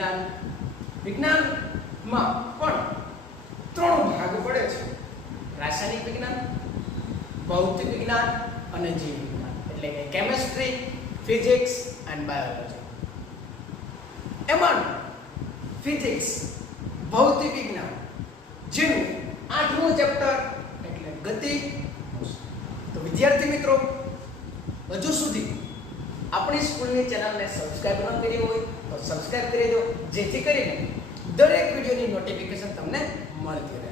વિજ્ઞાન. વિજ્ઞાનમાં પણ 3 ભાગ પડે છે: રાસાયણિક વિજ્ઞાન, ભૌતિક વિજ્ઞાન અને જીવ વિજ્ઞાન. એટલે કે કેમિસ્ટ્રી, ફિઝિક્સ એન્ડ બાયોલોજી. એમાં ફિઝિક્સ, ભૌતિક વિજ્ઞાન, જેનું 8મું ચેપ્ટર એટલે ગતિ. તો વિદ્યાર્થી મિત્રો, હજુ સુધી આપણી સ્કૂલની ચેનલને સબસ્ક્રાઇબ ન કરી હોય તો સબસ્ક્રાઇબ કરી દો, જેથી કરીને દરેક વિડિયોની નોટિફિકેશન તમને મળતી રહે.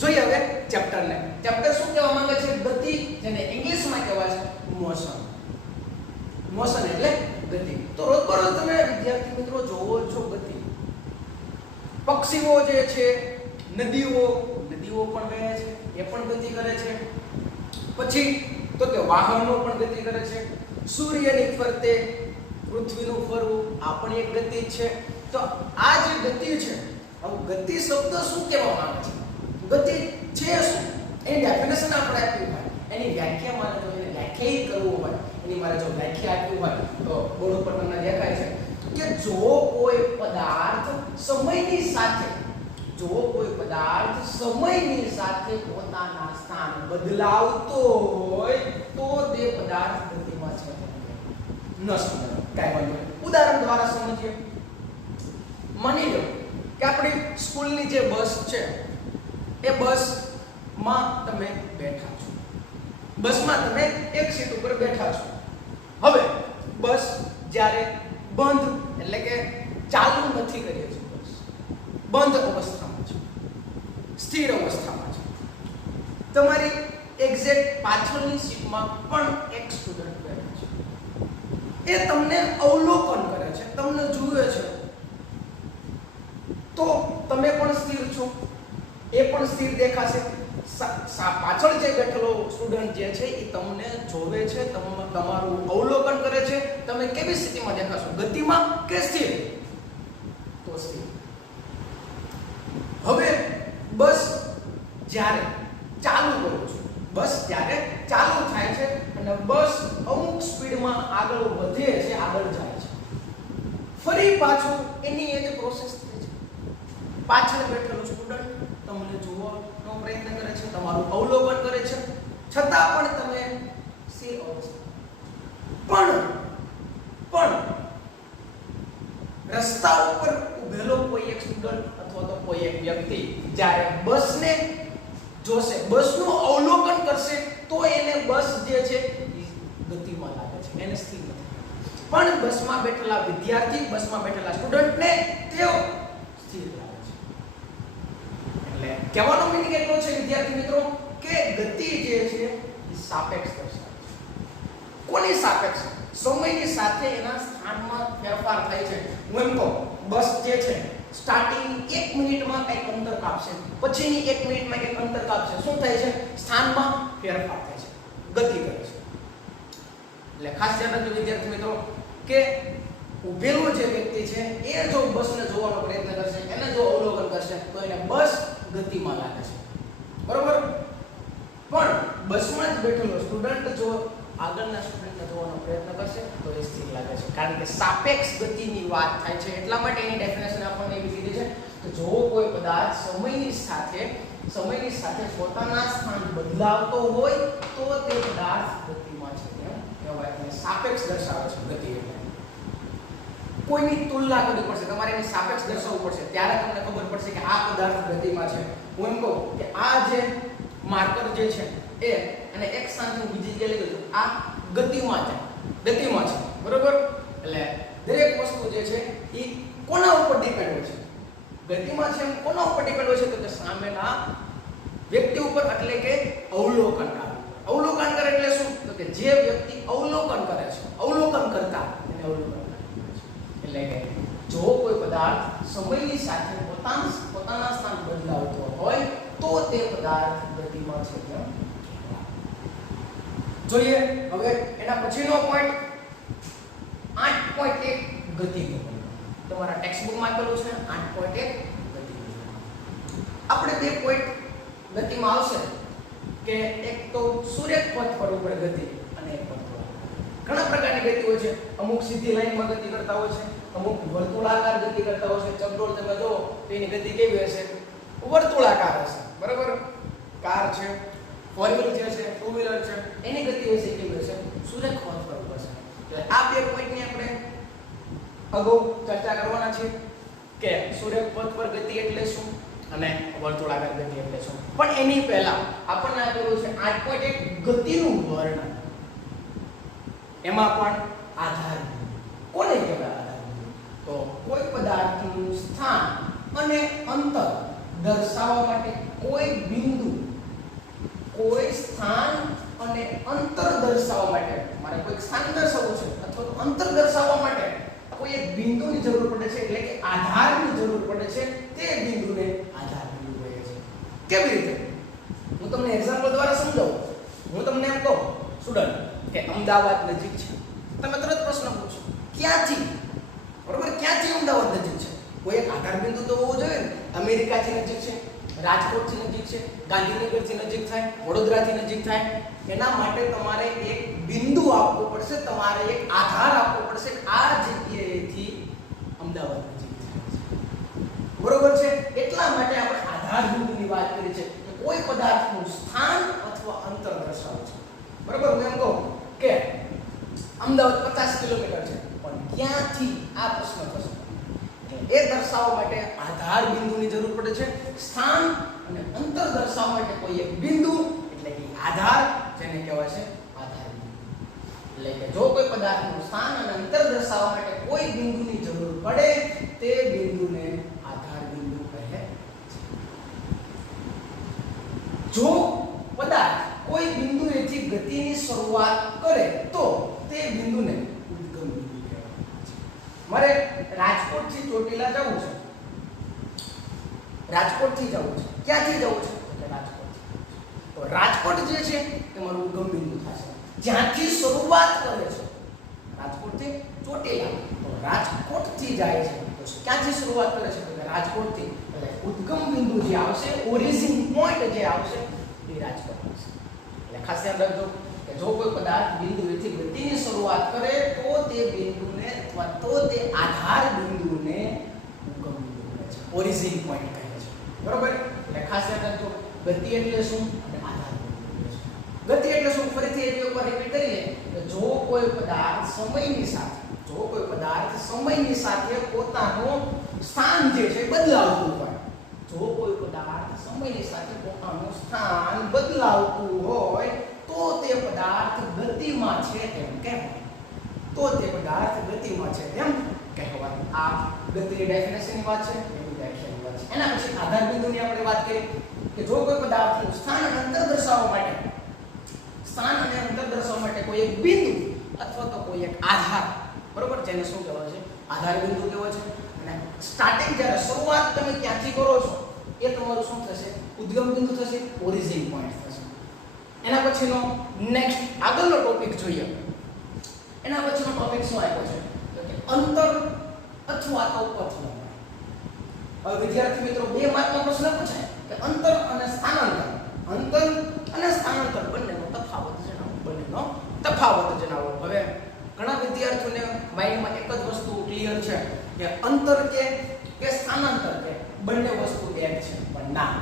જોઈએ હવે ચેપ્ટરને. ચેપ્ટર શું કહેવા માંગે છે? ગતિ, જેને ઇંગ્લિશમાં કહેવાય છે મોશન. મોશન એટલે ગતિ. તો રોજબરોજ તમે વિદ્યાર્થી મિત્રો જોવો છો ગતિ. પક્ષીઓ જે છે, નદીઓ પણ વહે છે, એ પણ ગતિ કરે છે. પછી તો કે વાહનો પણ ગતિ કરે છે. સૂર્યની ફરતે પૃથ્વીનું ફરવું આ પણ એક ગતિ છે. તો આ જે ગતિ છે, હવે ગતિ શબ્દ શું કહેવા માંગે છે? ગતિ છે શું? એની ડેફિનેશન આપણે આપી હોય, એની વ્યાખ્યા મારે જો એને વ્યાખ્યાયિત કરવું હોય, એની મારે જો વ્યાખ્યા આપી હોય તો બોર્ડ ઉપર તમને દેખાય છે કે જો કોઈ પદાર્થ સમયની સાથે પોતાના સ્થાન બદલાવતો હોય તો તે પદાર્થ ગતિમાં છે. ન સમજાય કાઈ વાંધો નહીં, ઉદાહરણ દ્વારા સમજીએ. માની લો કે આપણી સ્કૂલની જે બસ છે, એ બસમાં તમે બેઠા છો. બસમાં તમે એક સીટ ઉપર બેઠા છો. હવે બસ જ્યારે બંધ એટલે કે ચાલુ નથી કરી રહી છે, બસ બંધ અવસ્થામાં છે, સ્થિર અવસ્થામાં છે. તમારી એક્ઝેક્ટ પાછળની સીટમાં પણ એક સ્ટુડન્ટ બેઠો છે. એ તમને અવલોકન કરે છે, તમને જુએ છે. તો તમે પણ સ્થિર છો, એ પણ સ્થિર દેખાશે. પાછળ જે બેઠેલો સ્ટુડન્ટ જે છે એ તમને જોવે છે, તમારું અવલોકન કરે છે. તમે કેવી સ્થિતિમાં દેખાશો? ગતિમાં કે સ્થિર? તો સ્થિર. હવે બસ જ્યારે ચાલુ કરું છું, બસ જ્યારે ચાલુ થાય છે અને બસ અમુક સ્પીડમાં આગળ વધે છે, આગળ જાય છે, ફરી પાછું એની એ જ પ્રોસેસ થાય છે. પાછળ બેઠેલો સ્ટુડન્ટ તમને જોવાનો પ્રયત્ન કરે છે, તમારું અવલોકન કરે છે, છતાં પણ તમે સ્થિર અવસ્થા. પણ રસ્તા ઉપર ઉભેલો કોઈ એક સ્ટુડન્ટ અથવા તો કોઈ એક વ્યક્તિ જ્યારે બસને જોશે, બસનું અવલોકન કરશે, તો એને બસ જે છે ગતિમાં લાગે છે, એને સ્થિર નથી. પણ બસમાં બેઠેલા વિદ્યાર્થી, બસમાં બેઠેલા સ્ટુડન્ટને તેઓ સ્થિર લાગે છે. એટલે કહેવાનો મીનિંગ એટલો છે વિદ્યાર્થી મિત્રો કે ગતિ જે છે એ સાપેક્ષ દર્શાવે છે. કોની સાપેક્ષ? સમયની સાથે એના સ્થાનમાં ફેરફાર થાય છે. હું એમ કહું, બસ જે છે સ્ટાર્ટિંગ 1 મિનિટમાં કંઈક અંતર કાપશે, પછીની 1 મિનિટમાં કંઈક અંતર કાપશે. શું થાય છે? સ્થાનમાં ફેરફાર થાય છે, ગતિ કરે છે. એટલે ખાસ ધ્યાન રાખજો વિદ્યાર્થી મિત્રો કે ઉભેલો જે વ્યક્તિ છે એ જો બસને જોવાનો પ્રયત્ન કરશે, એને જો અવલોકન કરશે, તો એને બસ ગતિમાં લાગે છે, બરોબર. પણ બસમાં જ બેઠેલો સ્ટુડન્ટ જો આગળના સ્ટુડન્ટને જોવાનો પ્રયત્ન કરશે તો એ સ્થિર લાગે છે, કારણ કે સાપેક્ષ ગતિની વાત થાય છે. એટલા માટે એની ડેફિનેશન આપણને એવી કીધી છે કે જો કોઈ પદાર્થ સમયની સાથે પોતાના સ્થાન બદલાવતો હોય તો તે પદાર્થ ગતિમાં છે, એમ કહેવાય. અને સાપેક્ષ દર્શાવે છે ગતિ. એટલે કોઈની તુલના કરવી પડશે, તમારે એની સાપેક્ષ દર્શાવવું પડશે, ત્યારે તમને ખબર પડશે કે આ પદાર્થ ગતિમાં છે. હું એમ કહું કે આ જે માર્કર જે છે એ અને એક સ્થાનથી બીજી જગ્યાએ લઈ ગયો, આ ગતિમાં છે, બરોબર. એટલે દરેક વસ્તુ જે છે એ કોના ઉપર ડિપેન્ડ હોય છે? ગતિમાં છે એમ કોના ઉપર ડિપેન્ડ હોય છે? તો કે સામેના વ્યક્તિ ઉપર, એટલે કે અવલોકનકાર. અવલોકન કરે એટલે શું? તો કે જે વ્યક્તિ અવલોકન કરે છે, અવલોકન કરતા એને અવલોકન કરે છે. એટલે કે જો કોઈ પદાર્થ સમયની સાથે પોતાના સ્થાન બદલાવતો હોય તો તે પદાર્થ ગતિમાં છે. જોઈએ હવે એના પછીનો પોઈન્ટ 8.1 ગતિ. તમારા ટેક્સ્ટ બુકમાં આપેલું છે 8.1 ગતિ. આપણે બે પોઈન્ટ ગતિમાં આવશે કે એક તો સૂર્યપથ પર ઉપર ગતિ અને એક પર ઘણા પ્રકારની ગતિ હોય છે. અમુક સીધી લાઈનમાં ગતિ કરતા હોય છે, અમુક વર્તુળાકાર ગતિ કરતા હશે. ચકડોળ તમે જો તો એની ગતિ કેવી હશે? વર્તુળાકાર હશે. બરાબર? કાર છે, ફોર વ્હીલ જે છે, ટુ વ્હીલર છે, એની ગતિ હશે કેવી હશે? સુરેખ પથ પર હશે. એટલે આ બે પોઈન્ટની આપણે અગાઉ ચર્ચા કરવાના છે કે સુરેખ પથ પર ગતિ એટલે શું અને વર્તુળાકાર ગતિ એટલે શું. પણ એની પહેલા આપણને આપેલું છે 8.1 ગતિનું વર્ણન. એમાં પણ આધાર કોને કહેવાય? આધાર તો કોઈ પદાર્થનું સ્થાન અને અંતર દર્શાવવા માટે કોઈ બિંદુ, કોઈ સ્થાન અને અંતર દર્શાવવા માટે, મારે કોઈ સ્થાન દર્શાવવું છે અથવા તો અંતર દર્શાવવા માટે કોઈ એક બિંદુની જરૂર પડે છે, એટલે કે આધારની જરૂર પડે છે. તે બિંદુને આધાર બિંદુ કહે છે. કેવી રીતે? હું તમને એક્ઝામ્પલ દ્વારા સમજાવું. હું તમને એમ કહું સ્ટુડન્ટ કે અમદાવાદ નજીક છે. તમે તરત પ્રશ્ન પૂછો ક્યાંથી? બરોબર? ક્યાંથી અમદાવાદ નજીક છે? કોઈ એક આધાર બિંદુ તો હોવું જોઈએ ને. અમેરિકાથી નજીક છે, રાજકોટથી નજીક છે, ગાંધીનગરથી નજીક થાય, વડોદરાથી નજીક થાય. એના માટે તમારે એક બિંદુ આપવો પડશે, તમારે એક આધાર આપવો પડશે. આ જગ્યાએથી અમદાવાદ નજીક થાય છે. બરોબર છે? એટલા માટે આપણે આધાર બિંદુની વાત કરી છે કે કોઈ પદાર્થનું સ્થાન અથવા અંતર દર્શાવે છે. બરોબર? હું એમ કહું કે અમદાવાદ 50 કિલોમીટર છે, પણ ક્યાંથી? આ પ્રશ્ન થશે. એ દર્શાવવા માટે આધાર બિંદુની જરૂર પડે છે. સ્થાન અને અંતર દર્શાવવા માટે કોઈ એક બિંદુ, એટલે કે આધાર, જેને કહેવાય છે આધાર બિંદુ. એટલે કે જો કોઈ પદાર્થનું સ્થાન અને અંતર દર્શાવવા માટે કોઈ બિંદુની જરૂર પડે, તે બિંદુને આધાર બિંદુ કહે છે. જો પદાર્થ કોઈ બિંદુએથી ગતિની શરૂઆત કરે તો તે બિંદુને ઉદ્ગમ બિંદુ કહેવાય છે. મારે રાજકોટથી ચોટીલા જવું છે. રાજકોટથી જવું છે. ક્યાંથી જવું છે? એટલે રાજકોટથી. તો રાજકોટ જે છે એ મારું ઉદ્ગમ બિંદુ થશે. જ્યાંથી શરૂઆત કરે છે રાજકોટથી ચોટીલા, તો રાજકોટથી જાય છે તો ક્યાંથી શરૂઆત કરે છે? એટલે રાજકોટથી. એટલે ઉદ્ગમ બિંદુ જે આવશે, ઓરિજિન પોઈન્ટ જે આવશે એ રાજકોટ આવશે. એટલે ખાસ ધ્યાન રાખજો કે જો કોઈ પદાર્થ બિંદુએથી ગતિની શરૂઆત કરે તો તે બિંદુને અથવા તો તે આધાર બિંદુને ઉદ્ગમ બિંદુ કહે છે, ઓરિજિન પોઈન્ટ કહે છે. બરોબર? એટલે ખાસ ધ્યાન રાખજો ગતિ એટલે શું અને આધાર બિંદુ એટલે શું. ગતિ એટલે શું? ફરીથી એક વાર રિપીટ કરીએ કે જો કોઈ પદાર્થ સમયની સાથે પોતાનું સ્થાન જે છે બદલાવતું હોય, જો કોઈ પદાર્થ સમયની સાથે પોતાનું સ્થાન બદલાવતું હોય તો તે પદાર્થ ગતિમાં છે તેમ કહેવાય. તો તે પદાર્થ ગતિમાં છે તેમ કહેવાય. આ ગતિની ડેફિનેશનની વાત છે, એની વ્યાખ્યાની વાત છે. એના પછી આધાર બિંદુની આપણે વાત કરીએ કે જો કોઈ પદાર્થનું સ્થાન અને અંતર દર્શાવવા માટે કોઈ એક બિંદુ અથવા તો કોઈ એક આધાર, બરોબર, જેને શું કહેવાય છે? આધાર બિંદુ કહેવાય છે. અને સ્ટાર્ટિંગ જ્યારે શરૂઆત તમે ક્યાંથી કરો છો એ તમારું શું થશે? ઉદ્ગમ બિંદુ થશે, ઓરિજિન પોઈન્ટ થશે. એના પછીનો નેક્સ્ટ આગળનો ટોપિક જોઈએ. એના પછીનો ટોપિક શું આપ્યો છે? તો કે અંતર અથવા તો પથ લંબાઈ. હવે વિદ્યાર્થી મિત્રો 2 માર્કનો પ્રશ્ન પૂછાય કે અંતર અને સ્થાનાંતર. અંતર અને સ્થાનાંતર બંનેનો તફાવત જણાવો. હવે ઘણા વિદ્યાર્થીઓને માઇન્ડમાં એક જ વસ્તુ ક્લિયર છે કે અંતર કે સ્થાનાંતર કે બંને વસ્તુ એક છે, પણ ના,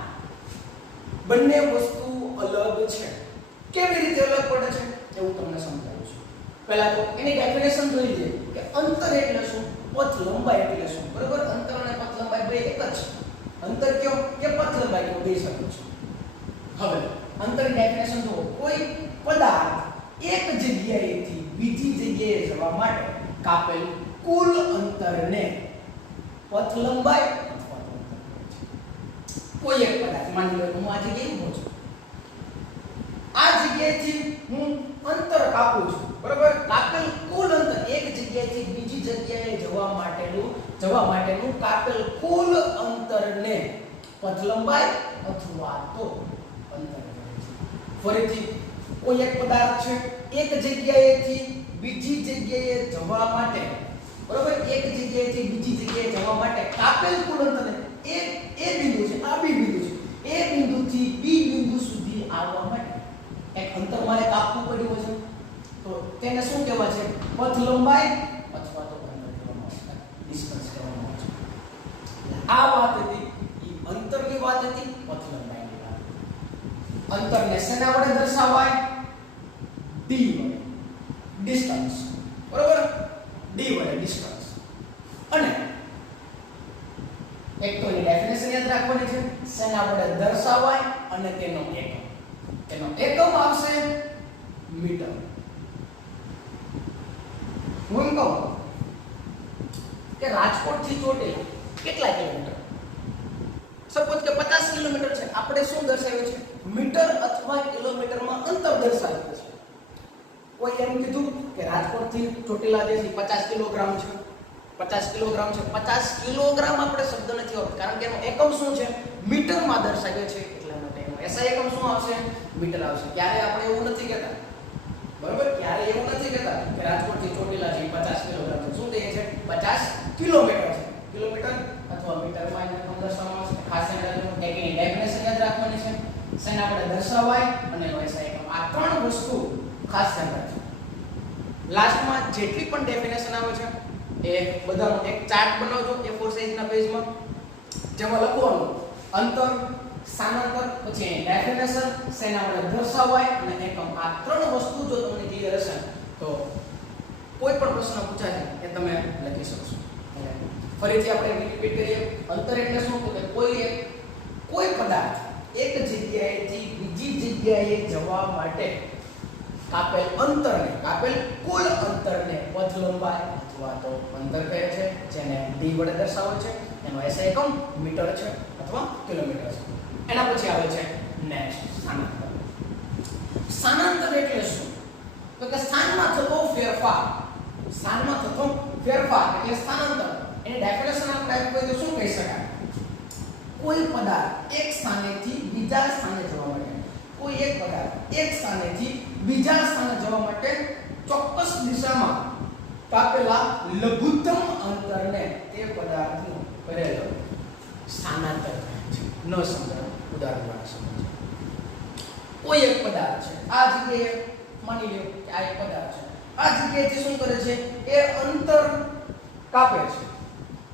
બંને વસ્તુ અલગ છે. કેવી રીતે અલગ પડે છે એવું તમને સમજાવું છું. પહેલા તો એની ડેફિનેશન જોઈ લઈએ કે અંતર એટલે શું, પથ લંબાઈ એટલે શું. બરોબર? અંતર અને પથ લંબાઈ બે એક જ છે. અંતર કયો કે પથ લંબાઈ કયો, બે શબ્દો છે. હવે અંતરની ડેફિનેશન જુઓ. કોઈ પદાર્થ એક જગ્યાએથી બીજી જગ્યાએ જવા માટે કાપેલ કુલ અંતરને પથ લંબાઈ અથવા તો અંતર કહે છે. કોઈ એક પદાર્થ, માની લો હું આ જગ્યાએ ઊભો છું, આ જગ્યાએથી હું અંતર કાપું છું, બરાબર? કાપેલ કુલ અંતર, એક જગ્યાએથી બીજી જગ્યાએ જવા માટેનું કાપેલ કુલ અંતરને પથ લંબાઈ અથવા તો અંતર કહે છે. ફરીથી કોઈ એક પદાર્થ છે, એક જગ્યાએથી બીજી જગ્યાએ જવા માટે, બરાબર, એક જગ્યાએથી બીજી જગ્યાએ જવા માટે કાપેલ કુલ અંતરને એ બિંદુ છે, આ બી બિંદુ છે, એ બિંદુથી બી બિંદુ સુધી આવવા માટે એક અંતર મારે કાપવું પડ્યું છે, તો તેને શું કહેવાય છે? પથ લંબાઈ અથવા તો અંતર કહેવામાં આવે છે. આ વાત હતી એ અંતરની વાત હતી, પથ લંબાઈની વાત. અંતરને શેના વડે દર્શાવાય? d વડે, ડિસ્ટન્સ. બરોબર? d વડે ડિસ્ટન્સ. અને એક તો એની ડેફિનેશન યાદ રાખવાની છે, શેના વડે દર્શાવાય અને તેનો એકમ. તેનો એકમ આવશે મીટર. હું કહું કે રાજકોટ થી ચોટીલા કેટલા કિલોમીટર? સપોઝ કે 50 કિલોમીટર છે. આપણે શું દર્શાવ્યું છે? મીટર અથવા કિલોમીટરમાં અંતર દર્શાવ્યું છે. કોઈ એમ કીધું કે રાજકોટ થી ચોટીલા જે છે 50 કિલોગ્રામ છે. 50 કિલોગ્રામ છે. 50 કિલોગ્રામ આપણે શબ્દ નથી આવતો, કારણ કે એનો એકમ શું છે? મીટરમાં દર્શાવ્યો છે. એટલા માટે એનો એસઆઈ એકમ શું આવશે? મીટર આવશે. ક્યારે આપણે એવું નથી કહેતા, બરોબર? ક્યારે એવું નથી કહેતા કે રાજકોટ થી ચોટીલા છે 50 કિલોગ્રામ છે. શું કહીએ છે? 50 કિલોમીટર છે. કિલોમીટર અથવા મીટરમાં એને દર્શાવવામાં આવશે. ખાસ યાદ એની ડેફિનેશન યાદ રાખવાની છે, શેના વડે દર્શાવાય અને એનો એસઆઈ એકમ. આ ત્રણ વસ્તુ ખાસ યાદ રાખજો. લાસ્ટમાં જેટલી પણ ડેફિનેશન આવે છે એ બધાનો એક ચાર્ટ બનાવજો A4 સાઈઝના પેજમાં, જેમાં લખવાનું અંતર, સ્થાનાંતર, પછી ડેફિનેશન, શેના વડે દર્શાવાય અને એકમ. આ ત્રણ વસ્તુ જો તમને ક્લિયર હશે તો કોઈ પણ પ્રશ્ન પૂછાય એ તમે લખી શકશો. ફરીથી આપણે રિપીટ કરીએ. અંતર એટલે શું? તો કે કોઈ પદાર્થ એક જગ્યાએથી બીજી જગ્યાએ જવા માટે કાપેલ અંતરને, કાપેલ કુલ અંતરને પથ લંબાઈ અથવા તો અંતર કહે છે, જેને d વડે દર્શાવે છે. એનો એસઆઈ એકમ મીટર છે અથવા કિલોમીટર છે. એના પછી આવે છે નેક્સ્ટ સ્થાનાંતર. સ્થાનાંતર એટલે શું? તો કે સ્થાનમાં થતો ફેરફાર. સ્થાનમાં થતો ફેરફાર એટલે સ્થાનાંતર. એની ડેફિનેશન આપણે આપીએ તો શું કહી શકાય? કોઈ પદાર્થ એક સ્થાનેથી બીજા સ્થાને જવા માટે, કોઈ એક પદાર્થ એક સ્થાનેથી બીજા સ્થાને જવા માટે ચોક્કસ દિશામાં કાપેલા લઘુત્તમ અંતરને તે પદાર્થનું કરેલો સ્થાનાંતર કહે છે. ન સમજાય ઉદાહરણ દ્વારા સમજો. કોઈ એક પદાર્થ છે, આ જગ્યાએ માની લો કે આ એક પદાર્થ છે, આ જગ્યાએથી શું કરે છે? એ અંતર કાપે છે,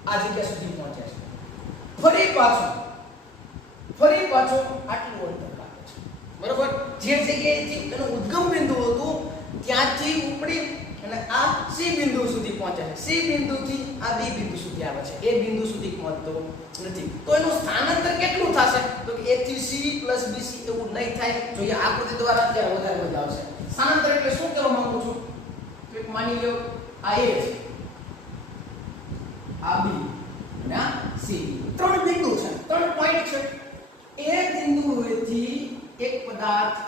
આ જગ્યા સુધી પહોંચે છે. ફરી પાછો આટલું અંતર કાપે છે. બરોબર? જે જગ્યાએથી એનું ઉદ્ગમ બિંદુ હતું ત્યાંથી ઉપડી અને આ સી બિંદુ સુધી પહોંચે છે. સી બિંદુથી આ બી બિંદુ સુધી આવે છે. એ બિંદુ સુધી પહોંચતો નથી. તો એનું સ્થાનાંતર કેટલું થશે? તો કે a થી c + bc એવું નહીં થાય. જોઈએ આકૃતિ દ્વારા અત્યારે વધારે મજા આવશે. સ્થાનાંતર એટલે શું કહેવા માંગુ છું? તો એક માની લો આ a છે, આ b અને આ c. ત્રણ બિંદુ છે, ત્રણ પોઈન્ટ છે. એ બિંદુએથી એક પદાર્થ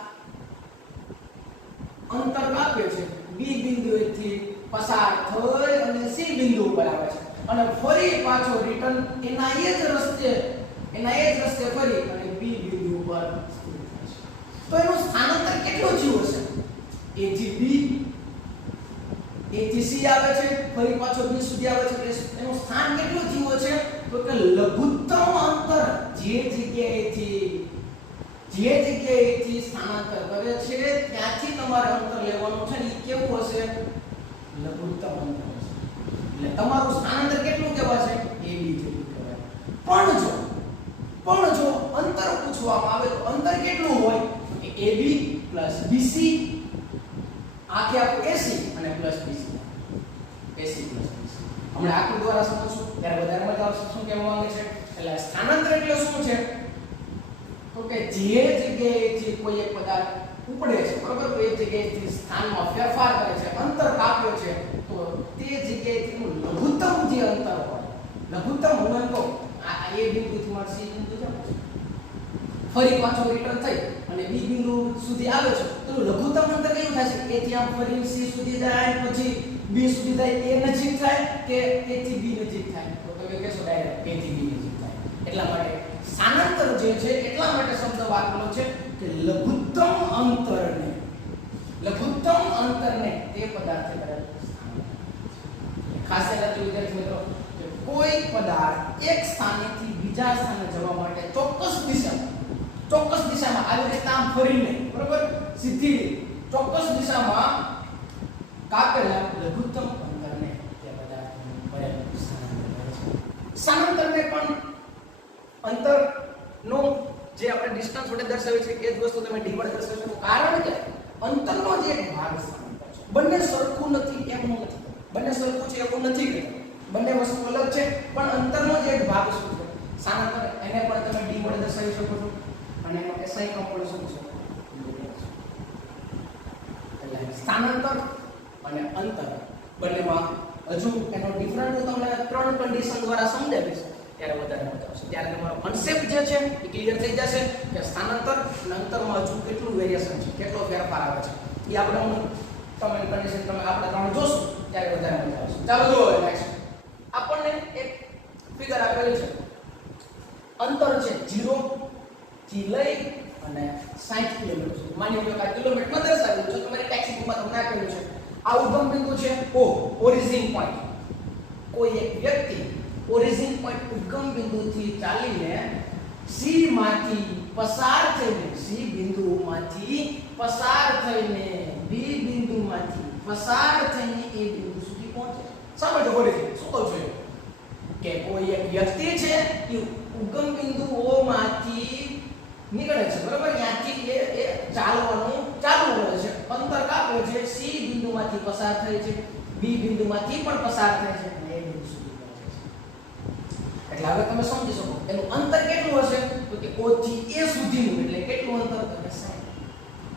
અંતર કાપે છે, બી બિંદુએથી પસાર થઈ અને સી બિંદુ ઉપર આવે છે અને ફરી પાછો રિટર્ન એના એ જ રસ્તે ફરી અને બી બિંદુ ઉપર સ્થિર થાય છે. તો એનું સ્થાનાંતર કેટલું થયું હશે? a થી b, a થી c આવે છે, ફરી પાછો b સુધી આવે છે. એનું સ્થાન કેટલું થયું છે? તો કે લઘુત્તમ અંતર જે જગ્યાએથી સ્થાનાંતર કરે છે ત્યાંથી તમારે અંતર લેવાનું છે ને એ કેવું હશે? લઘુત્તમ અંતર હશે. એટલે તમારું સ્થાનાંતર કેટલું કહેવાશે? ab જેટલું કહેવાય. પણ જો અંતર પૂછવામાં આવે તો અંતર કેટલું હોય? તો કે ab + bc આખે આખું ac અને + bc. હમણાં આકૃતિ દ્વારા સમજશું ત્યારે વધારે મજા આવશે. શું કહેવા માંગે છે? એટલે સ્થાનાંતર એટલે શું છે? તો કે જે જગ્યાએથી કોઈ એક પદાર્થ ઉપડે છે, બરોબર, તો એ જગ્યાએથી સ્થાનમાં ફેરફાર કરે છે, અંતર કાપ્યો છે, તો તે જગ્યાએથી લઘુત્તમ જે અંતર હોય, લઘુત્તમ હોય તો આ a બિંદુથી માર c બિંદુ છે, ફરી પાછો રિટર્ન થઈ અને b બિંદુ સુધી આવે છે, તો લઘુત્તમ અંતર કેવું થાય છે? a થી આમ ફરી c સુધી જાય, પછી b સુધી જાય. a નજીક થાય કે a થી b નજીક થાય? તો તમે કહેશો ડાયરેક્ટ a થી b નજીક થાય. એટલા માટે સ્થાનાંતર જે છે એટલા માટે શબ્દ વાપરેલો છે કે લઘુત્તમ અંતરને તે પદાર્થે કરેલું સ્થાનાંતર. ખાસ યાદ રાખજો વિદ્યાર્થી મિત્રો કે કોઈ પદાર્થ એક સ્થાનેથી બીજા સ્થાને જવા માટે ચોક્કસ દિશામાં આવી રીતે આમ ફરીને, બરોબર, સીધી ચોક્કસ દિશામાં કાપેલા લઘુત્તમ અંતરને તે પદાર્થનું કરેલું સ્થાનાંતર કહે છે. સ્થાનાંતરને પણ અંતરનો જે આપણે ડિસ્ટન્સ વડે દર્શાવીએ છીએ એ જ વસ્તુ તમે d વડે દર્શાવી શકો, કારણ કે અંતરનો જે એક ભાગ સ્થાનાંતર છે. બંને સરખું નથી એમ નથી, બંને સરખું છે એવું નથી કે બંને વસ્તુ અલગ છે, પણ અંતરનો જે એક ભાગ શું છે સ્થાનાંતર, એને પણ તમે d વડે દર્શાવી શકો છો અને એનો SI કોમ્પોનન્ટ શું છે એટલે સ્થાનાંતર અને અંતર બંનેમાં હજુ એનો ડિફરન્ટ હું તમને 3 કન્ડિશન દ્વારા સમજાવીશ ત્યારે વધારે મજા આવશે. ત્યારે તમારો કન્સેપ્ટ જે છે એ ક્લિયર થઈ જશે કે સ્થાનાંતર અને અંતરમાં હજુ કેટલું વેરિએશન છે, કેટલો ફેરફાર આવે છે. એ આપણે તમે કન્ડિશન તમે આપણે ત્રણ જોશું ત્યારે વધારે મજા આવશે. ચાલો જુઓ નેક્સ્ટ આપણને એક ફિગર આપેલી છે. અંતર છે 0 થી લઈ અને 60 કિલોમીટર સુધી. માની લો કે આ કિલોમીટરમાં દર્શાવેલું છે, તમારી ટેક્સ્ટ બુકમાં તમને આપેલું છે. આ ઉદ્ગમ બિંદુ છે O, ઓરિજિન પોઈન્ટ. કોઈ એક વ્યક્તિ ઓરિજિન પોઈન્ટ ઉદ્ગમ બિંદુથી ચાલીને C માંથી પસાર થઈને C બિંદુમાંથી પસાર થઈને B બિંદુમાંથી પસાર થઈને A બિંદુ સુધી પહોંચે. સમજો ઓરિજિન શું કહું છું કે કોઈ એક વ્યક્તિ છે કે ઉદ્ગમ બિંદુ O માંથી નીકળે છે, બરાબર, ત્યાંથી એ ચાલવાનું ચાલુ કરે છે, અંતર કાપે છે, C બિંદુમાંથી પસાર થાય છે, B બિંદુમાંથી પણ પસાર થાય છે અને A બિંદુ સુધી પહોંચે છે. એટલે હવે તમે સમજી શકો એનું અંતર કેટલું હશે તો કે O થી A સુધીનું એટલે કેટલું અંતર તો કે 60.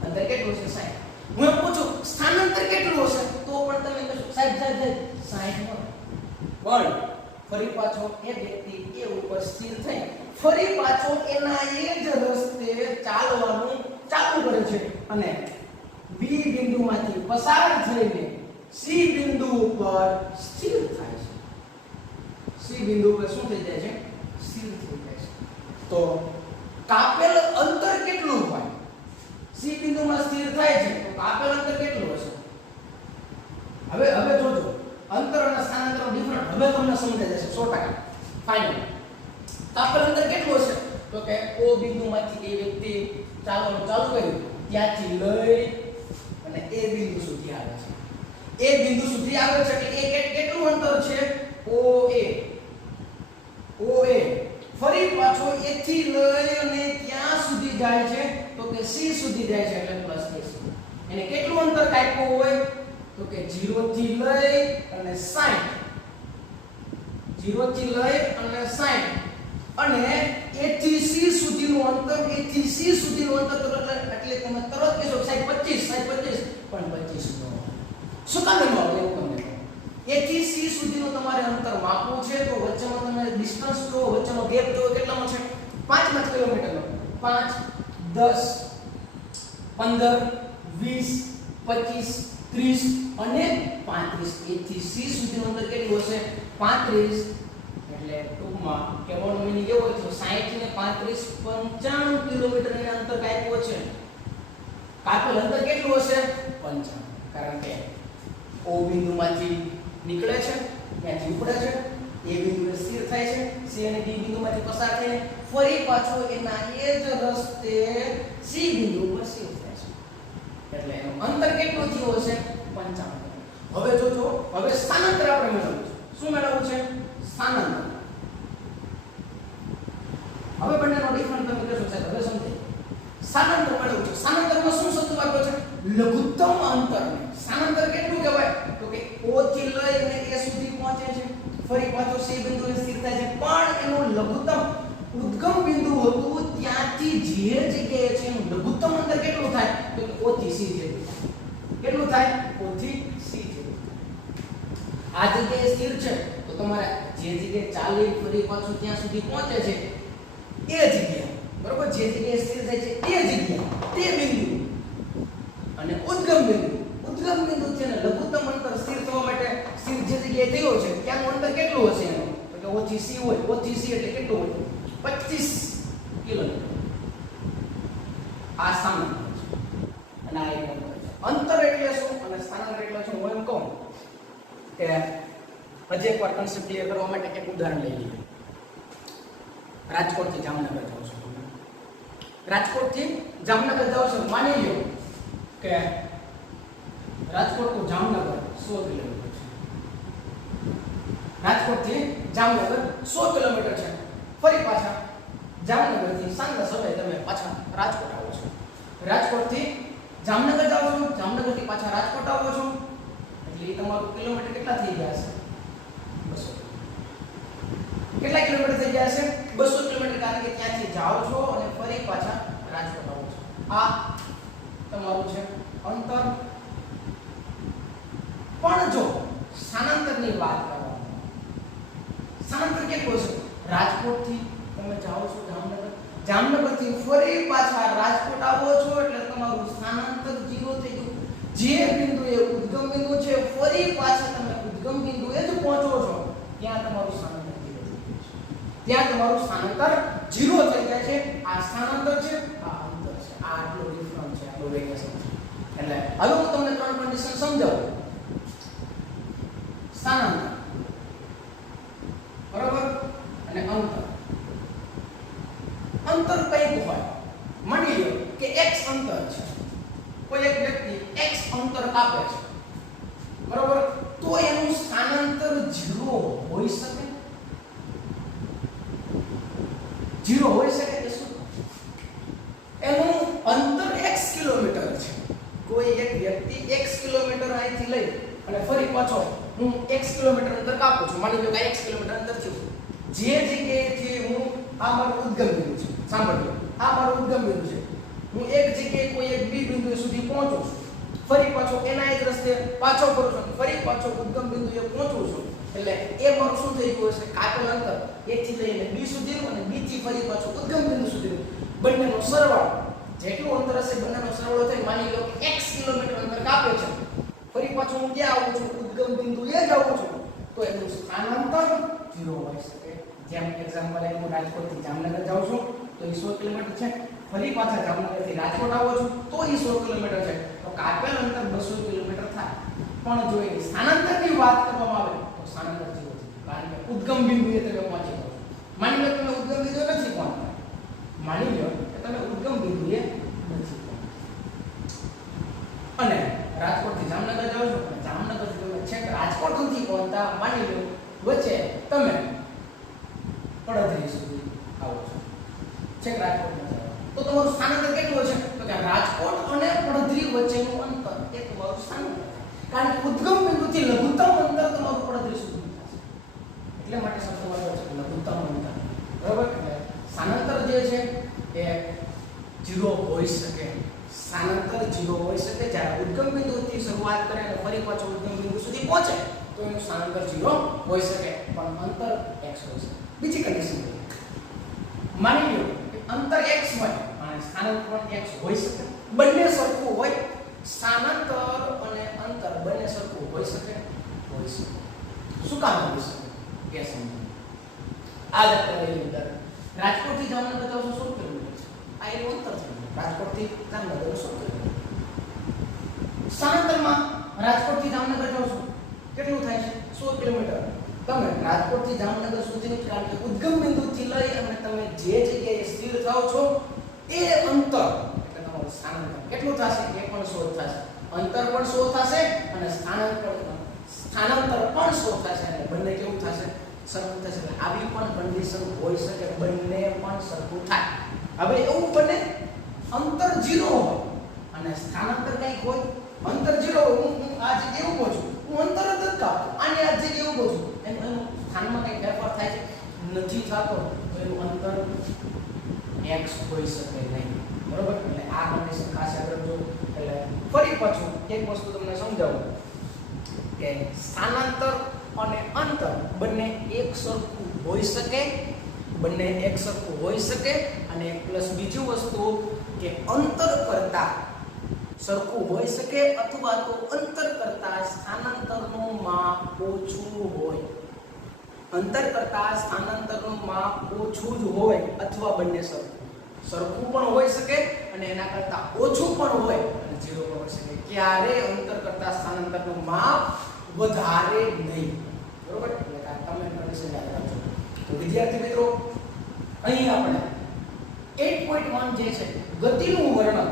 અંતર કેટલું છે 60. હું એમ પૂછું સ્થાનાંતર કેટલું હશે તો પણ તમે કહેશો 60 પણ ફરી પાછો એ વ્યક્તિ એ ઉપર સ્થિર થઈ ફરી પાછો એના એ જ રસ્તે ચાલવાનું ચાલુ કરે છે અને B બિંદુમાંથી પસાર થઈને C બિંદુ ઉપર સ્થિર થાય છે. C બિંદુ પર શું થઈ જાય છે સ્થિર થઈ જાય છે. તો કાપેલ અંતર કેટલું હોય? C બિંદુમાં સ્થિર થાય છે તો કાપેલ અંતર કેટલું હશે? હવે જોજો અંતર અને સ્થાનાંતરનો ડિફરન્ટ હવે તમને સમજાઈ જશે 100%. ફાઇનલ કાપેલ અંતર કેટલું હશે તો કે O બિંદુમાંથી એ વ્યક્તિ ચાલવાનું ચાલુ કર્યું ત્યાંથી લઈ અને A બિંદુ સુધી આવે છે. A બિંદુ સુધી આવે છે એટલે એ કેટલું અંતર છે OA. ફરી પાછો A થી લઈ અને ત્યાં સુધી જાય છે તો કે C સુધી જાય છે એટલે પ્લસ AC. એને કેટલું અંતર કાપ્યું હોય તો કે 0 થી લઈ અને 60. 0 થી લઈ અને 60 અને A થી C સુધીનું અંતર, A થી C સુધીનું અંતર એટલે તમે તરત કહેશો સાહેબ 25 પણ 25 નો શું કામ ન આવે એવું તમને A થી C સુધીનું તમારે અંતર માપવું છે તો વચ્ચેનો તમે ડિસ્ટન્સ જો વચ્ચેનો ગેપ જો કેટલાનો છે 5 કિલોમીટરનો. 5 10 15 20 25 30 અને 35. A થી C સુધીનું અંતર કેટલું હશે 35 એટલે ટૂંકમાં કહેવાનો મીનિંગ એવો છે 60 ને 35 95 કિલોમીટર એનું અંતર કાપ્યું છે. કાપેલ અંતર કેટલું હશે 55 કારણ કે O બિંદુમાંથી નીકળે છે ત્યાંથી ઉપડે છે A બિંદુએ સ્થિર થાય છે C અને D બિંદુમાંથી પસાર થઈને ફરી પાછો એના એ જ રસ્તે C બિંદુ પર સ્થિર થાય છે એટલે એનું અંતર કેટલું થયું હશે 55. હવે જોજો હવે સ્થાનાંતર આપણે મેળવવું છે. શું મેળવવું છે સ્થાનાંતર. હવે બંનેનો ડિફરન્સ તમે કહેશો સાહેબ હવે સમજાય. સ્થાનાંતર મેળવવું છે. સ્થાનાંતરમાં શું શબ્દ વાપર્યો છે લઘુત્તમ અંતર. સ્થાનાંતર કેટલું કહેવાય તો કે O થી લઈ અને A સુધી પહોંચે છે ફરી પાછો C બિંદુએ સ્થિર થાય છે પણ એનું લઘુત્તમ ઉદ્ગમ બિંદુ હતું ત્યાંથી જે જગ્યાએ છે એનું લઘુત્તમ અંતર કેટલું થાય તો કે O થી C જેટલું. કેટલું થાય O થી C જેટલું. આ જગ્યાએ સ્થિર છે તો તમારે જે જગ્યાએ ચાલી ફરી પાછું ત્યાં સુધી પહોંચે છે એ જગ્યા બરોબર જે જગ્યાએ સ્થિર થાય છે એ જગ્યા તે બિંદુ અને ઉદ્ગમ બિંદુ છે ને લઘુત્તમ અંતર સ્થિર થવા માટે સ્થિર જે જગ્યાએ થયો છે ત્યાંનું અંતર કેટલું હશે એનું તો કે O થી C હોય. O થી C એટલે કેટલું હોય 25 કિલોમીટર. આ સ્થાનાંતર છે અને આ એક અંતર એટલે શું અને સ્થાનાંતર એટલે શું હું એમ કહું કે હજી એકવાર કન્સેપ્ટ ક્લિયર કરવા માટે એક ઉદાહરણ લઈ લઈએ. રાજકોટ થી જામનગર જાવ છો. રાજકોટ થી જામનગર જાવ છો માની લો કે રાજકોટ to જામનગર 100 કિલોમીટર છે. રાજકોટ થી જામનગર 100 કિલોમીટર છે. ફરી પાછા જામનગરથી સાંજના સમયે તમે પાછા રાજકોટ આવો છો, રાજકોટથી જામનગર જાઓ છો, જામનગરથી પાછા રાજકોટ આવો છો, એટલે એ તમારું કિલોમીટર કેટલા થઈ ગયા છે? 200. કેટલા કિલોમીટર થઈ ગયા છે? 200 કિલોમીટર, કારણ કે ત્યાંથી જાઓ છો અને ફરી પાછા રાજકોટ આવો છો. આ તમારું છે અંતર. પણ જો સ્થાનાંતરની વાત કરવામાં આવે, સ્થાનાંતર કેટલું છે? રાજકોટથી તમે જાઓ છો જામનગર, જામનગરથી ફરી પાછા રાજકોટ આવો છો એટલે તમારું સ્થાનાંતર 0 થઈ ગયું. જે બિંદુએ ઉદ્ગમ બિંદુ છે ફરી પાછા તમે ઉદ્ગમ બિંદુએ જ પહોંચો છો ત્યાં તમારું સ્થાનાંતર 0 થઈ જાય છે. ત્યાં તમારું સ્થાનાંતર 0 થઈ જાય છે. આ સ્થાનાંતર છે, આ અંતર છે, આ આટલો ડિફરન્સ છે, આટલો વેરિએશન છે. એટલે હવે હું તમને ત્રણ કન્ડિશન સમજાવું. સ્થાનાંતર, બરાબર, અને અંતર. અંતર કઈ હોય? માની લો કે x અંતર છે, કોઈ એક વ્યક્તિ x અંતર કાપે છે, બરાબર, તો એનું સ્થાનાંતર 0 હોઈ શકે? 0 હોઈ શકે કે શું? એનું અંતર x કિલોમીટર છે. કોઈ એક વ્યક્તિ x કિલોમીટર અહીંથી લઈ અને ફરી પાછો હું x કિલોમીટર અંતર કાપું છું. માની લો કે x કિલોમીટર અંતર થયું. જે જગ્યાએથી હું આ મારું ઉદ્ગમ બિંદુ છે, સાંભળજો, આ મારું ઉદ્ગમ બિંદુ છે, હું એક જગ્યાએ કોઈ એક બી બિંદુ સુધી પહોંચું છું, ફરી પાછો એના એક રસ્તે પાછો ફરું છું, ફરી પાછો ઉદ્ગમ બિંદુએ પહોંચું છું, એટલે એ મારું શું થઈ ગયું છે? કાપેલ અંતર a થી લઈને b સુધીનું અને b થી ફરી પાછો ઉદ્ગમ બિંદુ સુધીનું બંનેનો સરવાળો. જેટલું અંતર હશે બંનેનો સરવાળો થઈ, માની લો કે x કિલોમીટર અંતર કાપે છે, ફરી પાછો હું ક્યાં આવું છું? ઉદ્ગમ બિંદુએ જ આવું છું, તો એનું સ્થાનાંતર 0 હોઈ શકે. જેમ એક્ઝામ્પલ એક, હું રાજકોટથી જામનગર જાઉં છું તો એ 100 કિલોમીટર છે, ફરી પાછા જામનગરથી રાજકોટ આવો છું તો એ 100 કિલોમીટર છે, તો કાપેલ અંતર 200 કિલોમીટર થાય. પણ જો એ સ્થાનાંતરની વાત કરવામાં આવે તો સ્થાનાંતર 0 છે, કારણ કે ઉદ્ગમ બિંદુએ તમે પહોંચી જાઓ. માની લો તમે ઉદ્ગમ બિંદુએ નથી પહોંચતા, માની લો કે તમે ઉદ્ગમ બિંદુએ નથી પહોંચતા અને રાજકોટથી જામનગર જાઓ છો, જામનગરથી તમે છેક રાજકોટ નથી પહોંચતા, માની લો વચ્ચે તમે પડધરી સુધી આવો છો, છેક રાજકોટમાં જાઓ, તો તમારું સ્થાનાંતર કેટલું છે? તો કે રાજકોટ અને પડધરી વચ્ચેનું અંતર એ તમારું સ્થાનાંતર, કારણ કે ઉદ્ગમ બિંદુથી લઘુત્તમ અંતર તમારું પડધરી સુધી થશે, એટલે માટે શબ્દ વાપર્યો છે લઘુત્તમ અંતર, બરાબર. એટલે સ્થાનાંતર જે છે એ 0 હોઈ શકે. સ્થાનાંતર 0 હોઈ શકે. જ્યારે ઉદ્ગમ બિંદુથી શરૂઆત કરે અને ફરી પાછો ઉદ્ગમ બિંદુ સુધી પહોંચે તો એનું સ્થાનાંતર 0 હોઈ શકે, પણ અંતર x હોઈ શકે. બીજી કન્ડિશન, માની લો કે અંતર x હોય અને સ્થાનાંતર પણ x હોઈ શકે. બંને સરખું હોય, સ્થાનાંતર અને અંતર બંને સરખું હોઈ શકે? હોઈ શકે. શું કામ હોઈ શકે? કે સમજો આ દાખલાની અંદર રાજકોટથી જામનગર જાવ 100 કિલોમીટર છે, આ એનું અંતર છે. રાજકોટથી જામનગર 100 કિલોમીટર. સ્થાનાંતરમાં રાજકોટથી જામનગર જાવ છો કેટલું થાય છે? 100 કિલોમીટર. તમે રાજકોટથી જામનગર સુધીની, કારણ કે ઉદ્ગમ બિંદુથી લઈ અને તમે જે જગ્યાએ સ્થિર થાઓ છો એ અંતર, એટલે તમારું સ્થાનાંતર કેટલું થશે? એ પણ 100 થશે. અંતર પણ 100 થશે અને સ્થાનાંતર પણ 100 થશે, અને બંને કેવું થશે? સરખું થશે. એટલે આવી પણ કન્ડિશન હોઈ શકે, બંને પણ સરખું થાય. હવે એવું બને અંતર 0 હોય અને સ્થાનાંતર કંઈક હોય. અંતર 0 હોય, હું આ જગ્યાએ ઊભો છું, હું અંતર જ કાપું, આની આ જગ્યાએ ઊભો છું, એનું સ્થાનમાં કંઈ ફેરફાર થાય છે? નથી થતો, તો એનું અંતર x હોઈ શકે નહીં, બરોબર. એટલે આ કન્ડિશન ખાસ યાદ રાખજો. એટલે ફરી પાછું એક વસ્તુ તમને સમજાવું કે સ્થાનાંતર અને અંતર બંને એક સરખું હોઈ શકે, બંને એક સરખું હોઈ શકે. અને પ્લસ બીજી વસ્તુ કે અંતર કરતા સરખું હોઈ શકે અથવા તો અંતર કરતા સ્થાનાંતરનું માપ ઓછું હોય. અંતર કરતા સ્થાનાંતરનું માપ ઓછું જ હોય અથવા બંને સરખું પણ હોઈ શકે અને એના કરતા ઓછું પણ હોય અને 0 પણ હોઈ શકે. ક્યારે અંતર કરતા સ્થાનાંતરનું માપ વધારે નહીં, બરોબર. એટલે તમે કન્ડિશન યાદ રાખજો. તો વિદ્યાર્થી મિત્રો, અહીં આપણે 8.1 જે છે ગતિનું વર્ણન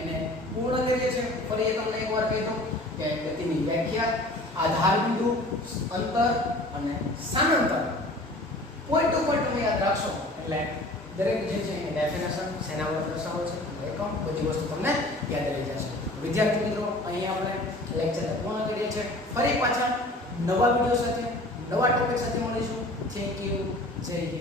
એને પૂર્ણ કરીએ છીએ. ફરી તમને એકવાર કહી દઉં કે ગતિની વ્યાખ્યા, આધાર બિંદુ, અંતર અને સ્થાનાંતર પોઈન્ટ ટુ પોઈન્ટ તમે યાદ રાખશો એટલે દરેક જે છે એ ડેફિનેશન શેના વડે દર્શાવો છે એકમ બધી વસ્તુ તમને યાદ રહી જશે. વિદ્યાર્થી મિત્રો અહીં આપણે લેક્ચર પૂર્ણ કરીએ છીએ. ફરી પાછા નવા વિડિયો સાથે નવા ટોપિક સાથે મળીશું. Thank you. જય હિન્દ.